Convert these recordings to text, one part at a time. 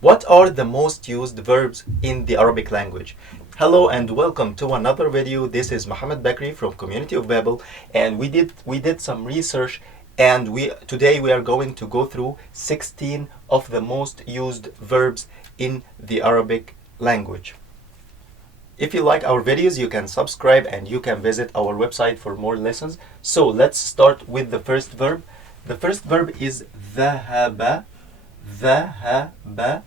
What are the most used verbs in the Arabic language? Hello and welcome to another video. This is Mohammed Bakri from Community of Babel, and we did some research, and today we are going to go through 16 of the most used verbs in the Arabic language. If you like our videos, you can subscribe and you can visit our website for more lessons. So let's start with the first verb. The first verb is ذهب. ذهب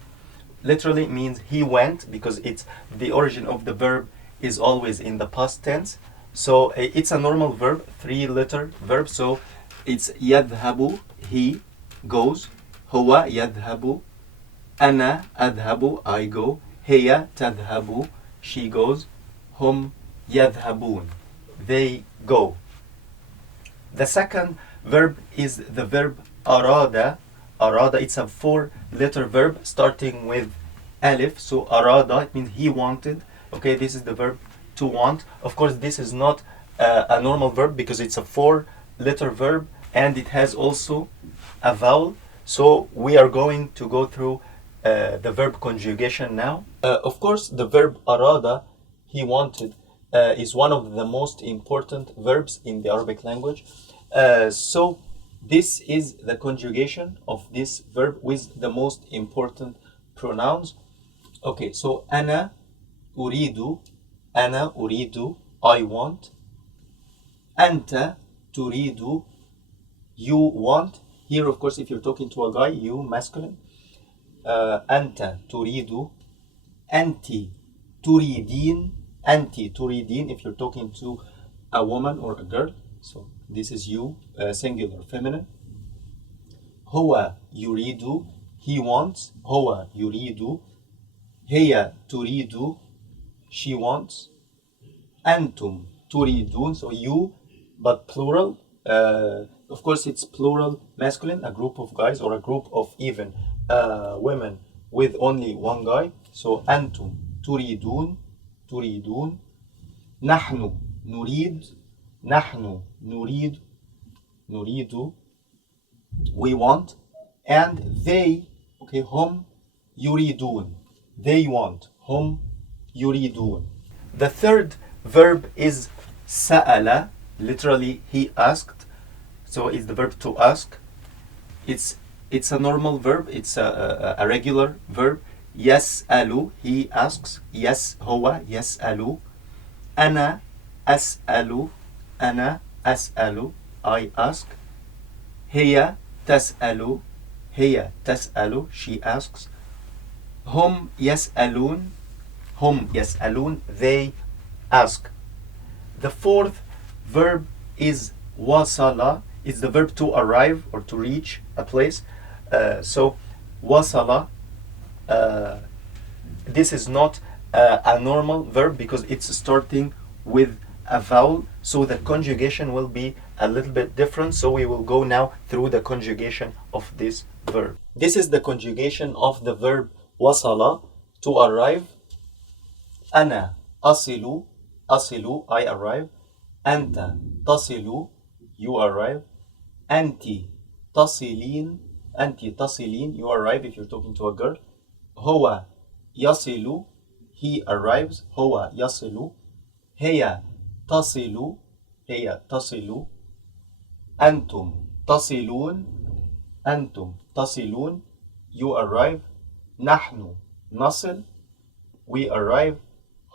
literally means he went, because it's the origin of the verb is always in the past tense. So it's a normal verb, 3-letter verb. So it's يذهب, he goes. هو يذهب. أنا أذهب, I go. هي تذهب, she goes. هم يذهبون, they go. The second verb is the verb أراد. أراد, it's a 4-letter verb starting with alif. So أراد, it means he wanted. Okay, this is the verb to want. Of course, this is not a normal verb because it's a 4-letter verb and it has also a vowel. So we are going to go through the verb conjugation now. Of course, the verb أراد, he wanted, is one of the most important verbs in the Arabic language. So this is the conjugation of this verb with the most important pronouns. Okay, so أنا أريد. أنا أريد, I want. أنت تريد, you want. Here, of course, if you're talking to a guy, you, masculine. أنت تريد. أنت تريدين. أنت تريدين if you're talking to a woman or a girl. So this is you, singular, feminine. هو يريد, he wants. هو يريد. هي تريد, she wants. أنتم تريدون, so you, but plural. Of course, it's plural, masculine, a group of guys or a group of even women with only one guy. So أنتم تريدون, تريدون. نحن نريد. نحن نريد, نريد, we want. And they, okay, هم يريدون, they want. هم يريدون. The third verb is سأل, literally he asked. So it's the verb to ask. It's a normal verb, it's a regular verb. يسأل, he asks. Yes, هو يسأل. أنا أسأل. أنا أسأل, I ask. هي تسأل. هي تسأل, she asks. هم يسألون. هم يسألون, they ask. The fourth verb is وصل. It's the verb to arrive or to reach a place. So وصل, this is not a normal verb because it's starting with a vowel, so the conjugation will be a little bit different. So we will go now through the conjugation of this verb. This is the conjugation of the verb وصل, to arrive. أنا أصل. أصل, I arrive. أنت تصل, you arrive. أنت تصلين. أنت تصلين, you arrive if you're talking to a girl. هو يصل, he arrives. هو يصل. هي تصل. هي تصل. أنتم تصلون. أنتم تصلون, you arrive. نحن نصل, we arrive.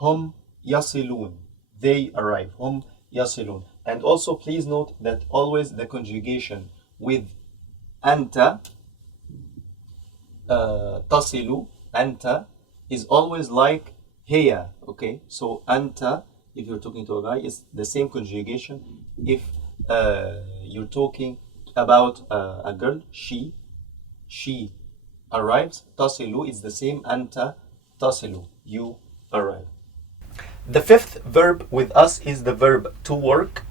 هم يصلون, they arrive. هم يصلون. And also please note that always the conjugation with أنت, تصل, أنت, is always like هي. Okay, so أنت, if you're talking to a guy, is the same conjugation. If you're talking about a girl, she arrives. تصل is the same. أنت تصل, you arrive. The fifth verb with us is the verb to work.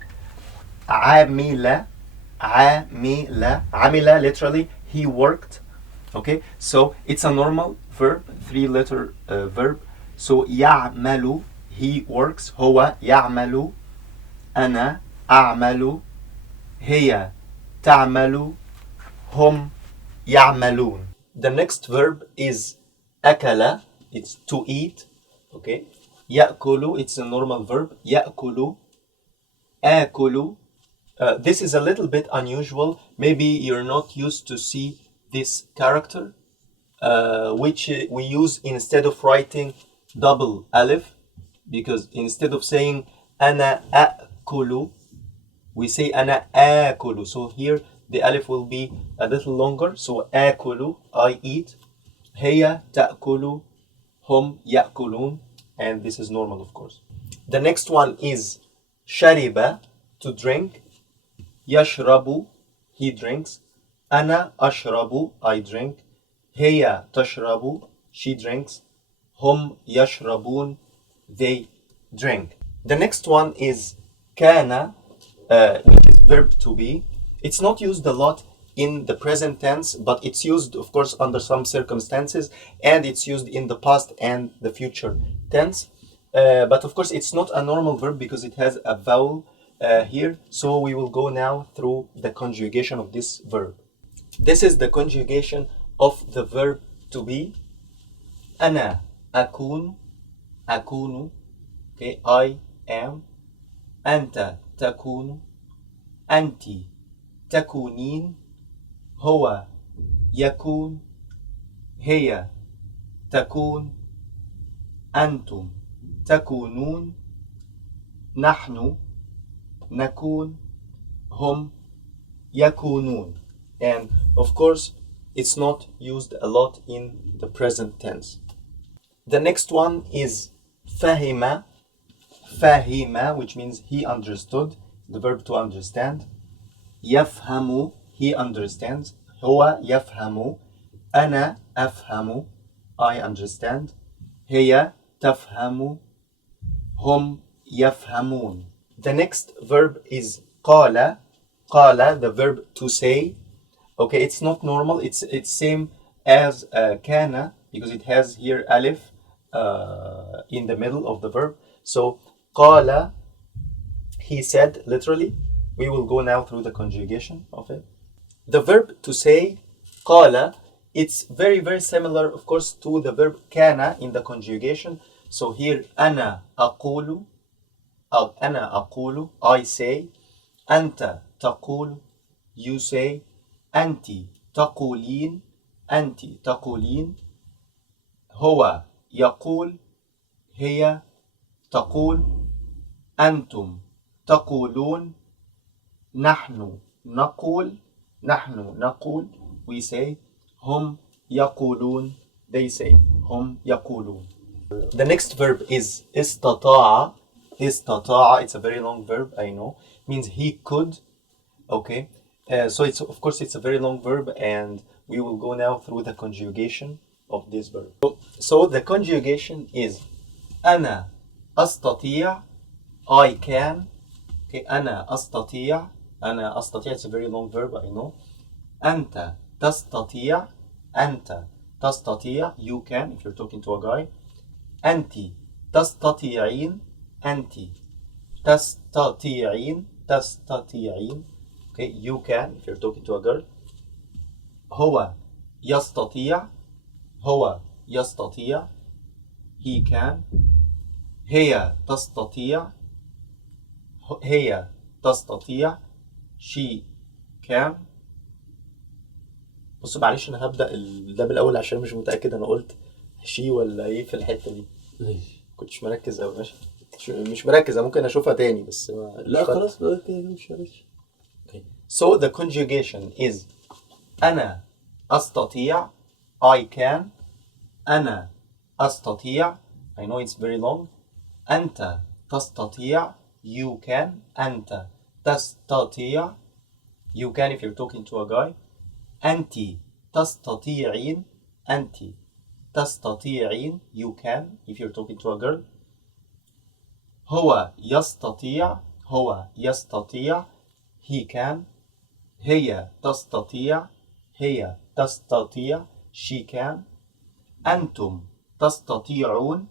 عمل. عمل. عمل, literally he worked. Okay, so it's a normal verb, 3-letter verb. So يعمل, he works. هو يعمل. أنا أعمل. هي تعمل. هم يعملون. The next verb is Akela, it's to eat. Okay. يأكل, it's a normal verb. يأكل. آكل. This is a little bit unusual. Maybe you're not used to see this character, which we use instead of writing double alif, because instead of saying أنا أأكل, we say أنا آكل. So here the alif will be a little longer. So آكل, I eat. هي تأكل. هم يأكلون. And this is normal, of course. The next one is شرب, to drink. يشرب, he drinks. أنا أشرب, I drink. هي تشرب, she drinks. هم يشربون, they drink. The next one is كان, which is verb to be. It's not used a lot in the present tense, but it's used, of course, under some circumstances, and it's used in the past and the future tense. But of course, it's not a normal verb because it has a vowel here. So we will go now through the conjugation of this verb. This is the conjugation of the verb to be. أنا أكون, أكون, okay, I am. أنت تكون, أنت تكونين. هو يكون, هي تكون. أنتم تكونون. نحن نكون. هم يكونون. And of course, it's not used a lot in the present tense. The next one is فهم. فهم, which means he understood, the verb to understand. يفهم, he understands. هو يفهم. أنا أفهم, I understand. هي تفهم. هم يفهمون. The next verb is قال. قال, the verb to say. Okay, it's not normal. It's same as كان, because it has here alif in the middle of the verb. So قال, he said, literally. We will go now through the conjugation of it. The verb to say, قال, it's very, very similar, of course, to the verb كان in the conjugation. So here, أنا أقول, أو أنا أقول, I say. أنت تقول, you say. أنت تقولين, أنت تقولين. هو يقول, هي تقول. أنتم تقولون. نحن نقول, نحن نقول, we say. هم يقولون, they say. هم يقولون. The next verb is استطاع. استطاع, it's a very long verb, I know. Means he could. Okay. So it's, of course, it's a very long verb, and we will go now through the conjugation of this verb. So the conjugation is أنا أستطيع, I can. Okay, أنا أستطيع. أنا أستطيع, it's a very long verb, I know. أنت تستطيع. أنت تستطيع, you can, if you're talking to a guy. أنت تستطيعين. أنت تستطيعين. تستطيعين. Okay, you can, if you're talking to a girl. هو يستطيع. هو يستطيع, he can. هي تستطيع. هي تستطيع, she can. بص معلش، انا هبدأ ده بالاول عشان مش متأكد انا قلت شي ولا ايه في الحتة دي. كنتش مركز اوي. ماشي، مش مركز، ممكن اشوفها تاني بس لا خلاص بقى كده مش عارف. Okay. So the conjugation is أنا أستطيع, I can. أنا أستطيع, I know it's very long. أنت تستطيع, you can. أنت تستطيع, you can if you're talking to a guy. أنت تستطيعين. أنت تستطيعين, you can if you're talking to a girl. هو يستطيع. هو يستطيع, he can. هي تستطيع. هي تستطيع, she can. أنتم تستطيعون.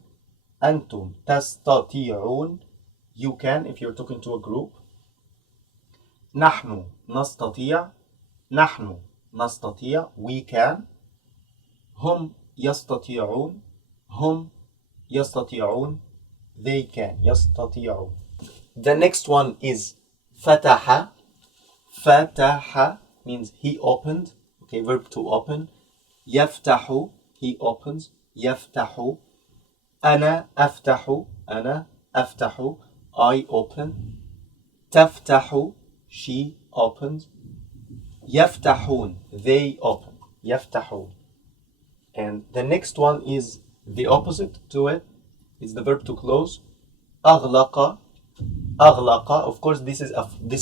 أنتم تستطيعون, you can if you're talking to a group. نحن نستطيع. نحن نستطيع, we can. هم يستطيعون هم يستطيعون they can يستطيعون. The next one is فتح. فتح means he opened. Okay, verb to open. يفتح he opens. يفتح. أنا أفتح. أنا أفتح I open. تفتح she opens. يفتحون they open. يفتحون. And the next one is the opposite to it. It's the verb to close. أغلق. أغلق. Of course, this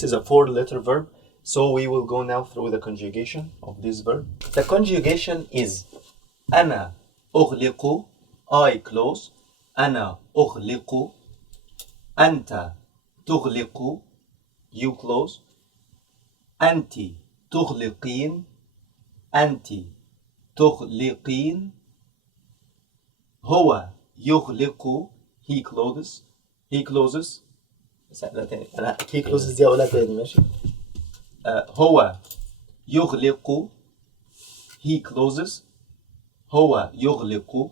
is a four-letter verb. So we will go now through the conjugation of this verb. The conjugation is أنا أغلق I close. أنا أغلق. أنت تغلق you close. أنت تغلقين. أنت تغلقين. هو يغلق he closes. he closes. لا تاني أنا he closes دي أقولها تاني ماشي. هو يغلق he closes. هو يغلق.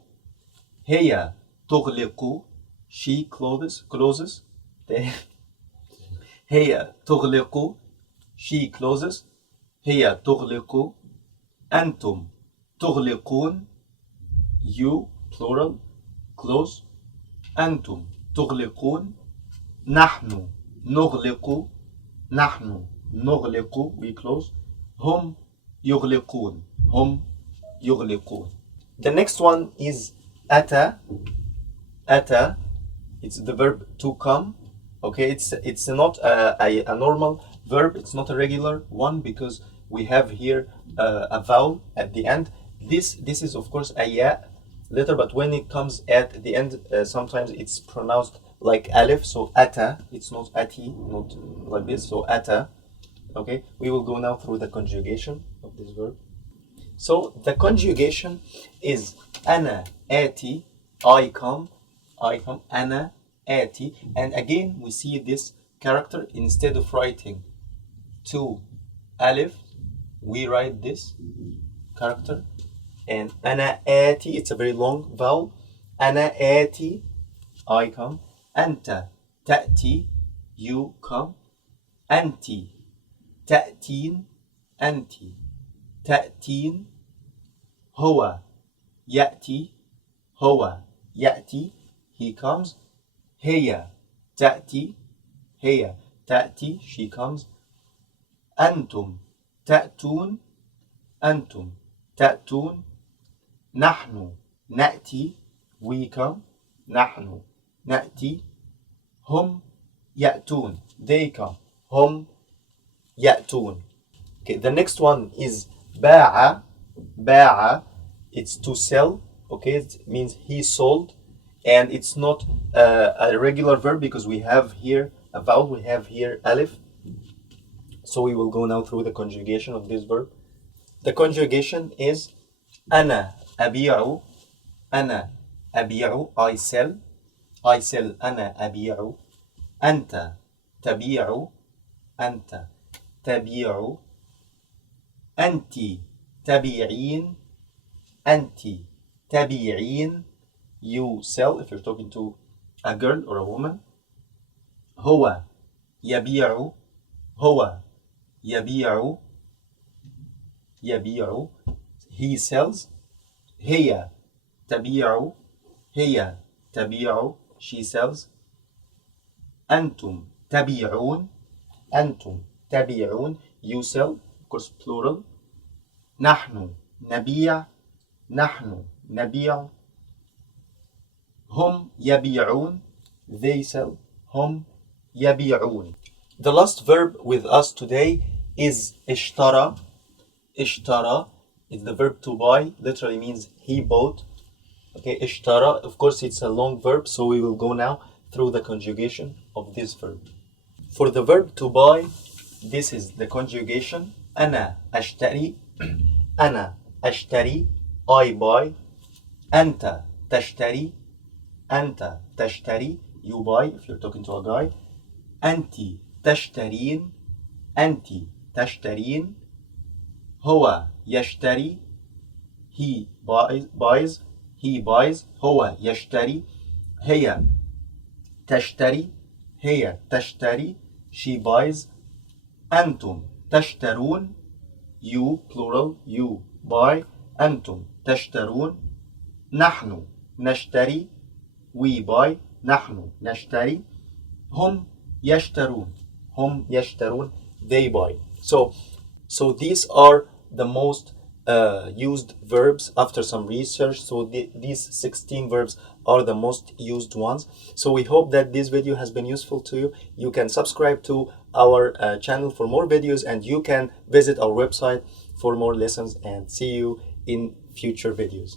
هي تغلق she closes. هي تغلق she closes. هي تغلق. أنتم تغلقون you plural close. أنتم تغلقون. نحن نغلق. نحن نغلق we close. هم يغلقون. هم يغلقون. The next one is أتى. أتى. It's the verb to come. Okay, it's not a normal verb. It's not a regular one because we have here a vowel at the end. This is of course a ya letter, but when it comes at the end, sometimes it's pronounced like alif. So Atta. It's not ati, not like this. So Atta. Okay, we will go now through the conjugation of this verb. So the conjugation is أنا آتي I come. أنا آتي. And again we see this character instead of writing two alif we write this character. And أنا آتي it's a very long vowel. أنا آتي I come. أنت تأتي you come. أنت تأتين أنت تأتين. هو يأتي he comes. هي تأتي she comes. أنتم تأتون نحن نأتي we come. نحن نأتي. هم يأتون they come. هم يأتون. Okay, the next one is باع. It's to sell. Okay, it means he sold, and it's not a regular verb because we have here a vowel. We have here alif. So we will go now through the conjugation of this verb. The conjugation is أنا أبيع. I sell. أنا أبيع. أنت تبيع. أنت تبيعين. You sell if you're talking to a girl or a woman. هو يبيع. He sells. هي تبيع. She sells. أنتم تبيعون. You sell, of course plural. نحن نبيع. هم يبيعون they sell. هم يبيعون. The last verb with us today is اشترى. It's the verb to buy. Literally means he bought. Okay, اشترى. Of course it's a long verb, so we will go now through the conjugation of this verb. For the verb to buy, this is the conjugation. أنا أشتري. I buy. أنت تشتري. You buy if you're talking to a guy. أنت تشترين. هو يشتري. he buys he buys هو يشتري هي تشتري هي تشتري she buys أنتم تشترون you plural you buy أنتم تشترون نحن نشتري we buy نحن نشتري هم يشترون هم يشترون they buy. So these are the most used verbs after some research. So these 16 verbs are the most used ones. So we hope that this video has been useful to you. You can subscribe to our channel for more videos, and you can visit our website for more lessons, and see you in future videos.